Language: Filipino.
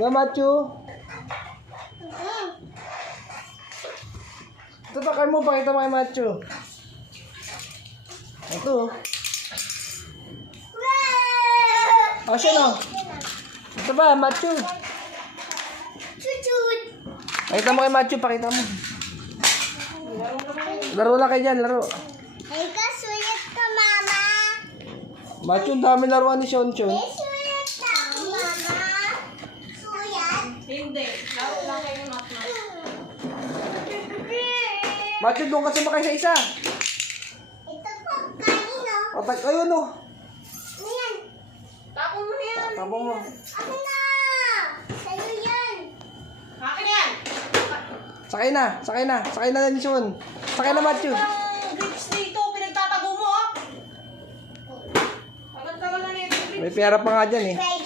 Na, Matthew. Ito, takay mo. Pakita mo kay Matthew. Ito. Siya no. Ito ba, Matthew? Chuchud. Pakita mo kay Matthew, pakita mo. Laro na kayo dyan, laro. Ay, kasulit ka, Mama. Matthew, ang dami laruan ni Sean. Sulit ka, Mama. Suyat. Hindi. Laro lang kayo ng matma. Matthew, doon ka sumakay sa isa. Ito po, kanino? Patag kayo, no. Ano yan? Tapon mo na yan. Tapong mo. Ako na! Sa'yo yan. Akin yan. Sakay na, sakay na. Sakay na ni Sean. Sakay na, Matthew. Ang grips dito, pinagtatago mo ah. Tagal-tagal na na yung grips. May pera pa nga dyan eh. Try